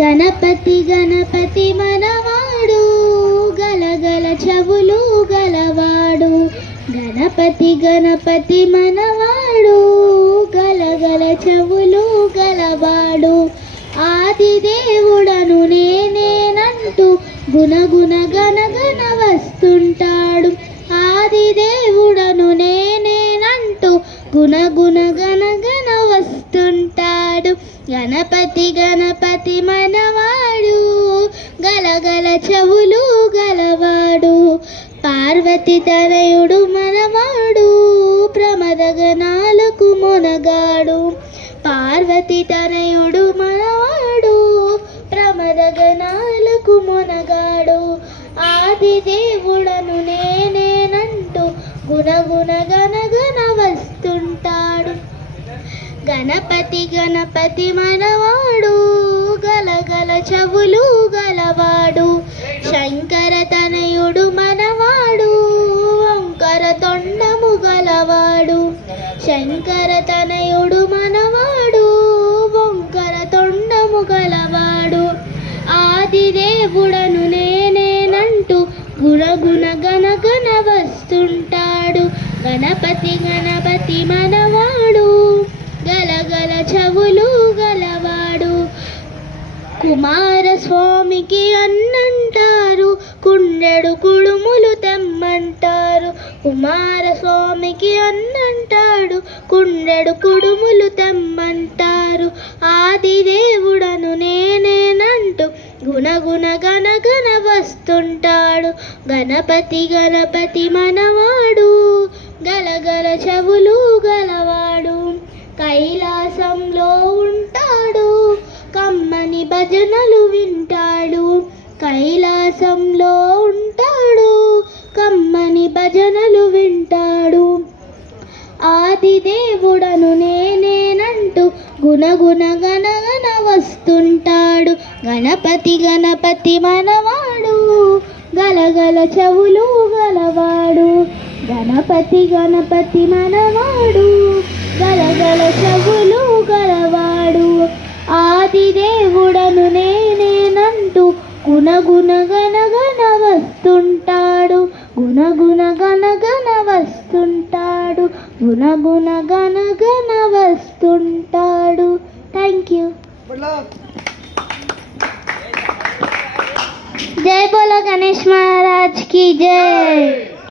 గణపతి గణపతి మనవాడు గలగల చెవులు గలవాడు. గణపతి గణపతి మనవాడు గలగల చెవులు గలవాడు. ఆది దేవుడను నేనేనంటూ గుణగుణ గణగణ వస్తుంటాడు. ఆది దేవుడను నేనేనంటూ గుణగుణ గణగణ వస్తుంటాడు. గణపతి గణపతి మనవాడు గలగల చెవులు గలవాడు. పార్వతి తనయుడు మనవాడు ప్రమదగణాలకు మొనగాడు. పార్వతి తనయుడు మనవాడు ప్రమదగణాలకు మొనగాడు. ఆది దేవుడను నేనేనంటూ గుణగుణ గణగణ వస్తుంటాడు. గణపతి గణపతి మనవాడు గలగల చెవులు గలవాడు. శంకర తనయుడు మనవాడు వంకర తొండము గలవాడు. శంకర తనయుడు మనవాడు వంకర తొండము గలవాడు. ఆది దేవుడను నేనేనంటూ గుణగుణ గణగణ వస్తుంటాడు. గణపతి గణపతి మనవాడు గలగల చెవులు గలవాడు. కుమారస్వామికి అన్నంటారు కుండెడు కుడుములు తెమ్మంటారు. కుమారస్వామికి అన్నంటాడు కుండెడు కుడుములు తెమ్మంటారు. ఆది దేవుడను నేనేనంటూ గుణగుణ గణగణ వస్తుంటాడు. గణపతి గణపతి మనవాడు గలగల చెవులు గలవాడు. కైలాసంలో ఉంటాడు కమ్మని భజనలు వింటాడు. కైలాసంలో ఉంటాడు కమ్మని భజనలు వింటాడు. ఆది దేవుడను నేనేనంటూ గుణగుణ గణగణ వస్తుంటాడు. గణపతి గణపతి మనవాడు గలగల చెవులు గలవాడు. గణపతి గణపతి మనవాడు గలగల చెవులు గలవాడు. ఆది దేవుడను నేనేనంటూ గుణగుణ గణగణ వస్తుంటాడు. గుణగుణ గణగణ వస్తుంటాడు. గుణగుణ గణగణ వస్తుంటాడు. Thank you. జై బోలో గణేష్ మహారాజ్ की जय.